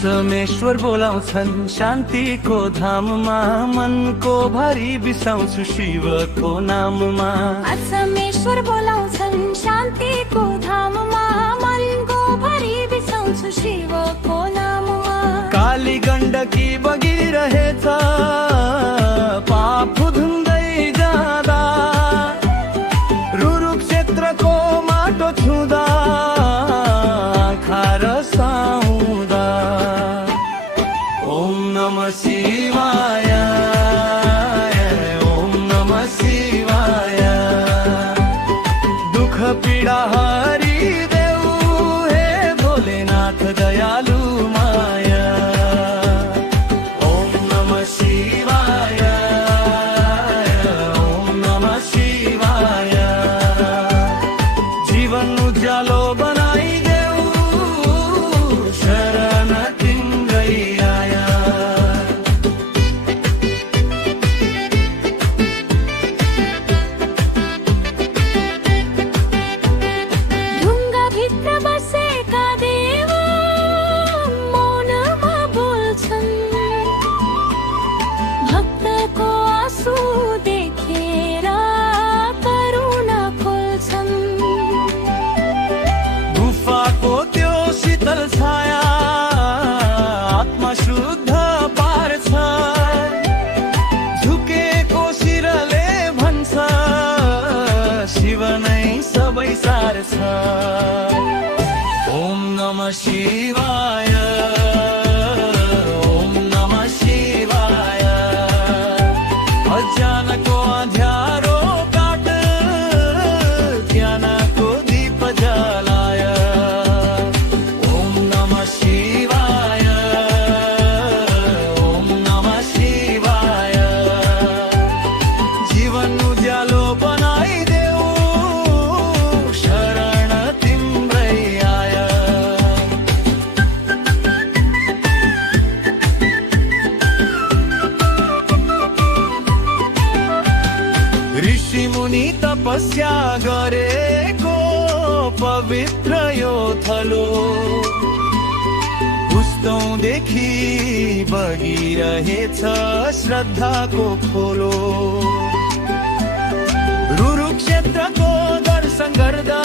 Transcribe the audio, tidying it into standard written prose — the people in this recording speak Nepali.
समेश्वर बोलाउँछन् शान्तिको धाममा, मनको भारी बिसाउँछु शिवको नाममा। समेश्वर बोलाउँछन् शान्तिको धाममा, मनको भारी बिसाउँछु शिवको नाममा। काली गण्डकी बगिरहेछ पाप धुन्दै जाँदा, रुरु क्षेत्रको माटो छुँदा आँखा रसाउँदा। ओम नमः शिवाय, ओम नमः शिवाय। दुख पीडा हरिदेऊ हे भोलेनाथ दयालु माया। ओम नमः शिवाय, ओम नमः शिवाय। जीवन उज्यालो बनाइदेऊ शरण तिम्रै आया। ढुङ्गाभित्र बसेका देव मौनमा बोल्छन्, भक्तको आँसु देखेर करुणा खोल्छन्। गुफाको त्यो शीतल छाया आत्मा शुद्ध पार्छ, झुकेको शिरले भन्छ शिव नै सबै सार्छ। ओम नमः शिवाय, ओम नमः शिवाय। अज्ञानको अँध्यारो काट ज्ञानको दीप जलाय। ओम नमः शिवाय, ओम नमः शिवाय। जीवन उज्यालो बनाइदेऊ शरण तिम्रै आया। ऋषि मुनि तपस्या गरेको पवित्र यो थलो, पुस्तौँदेखि बगिरहेछ श्रद्धाको खोलो। रुरु क्षेत्रको दर्शन गर्दा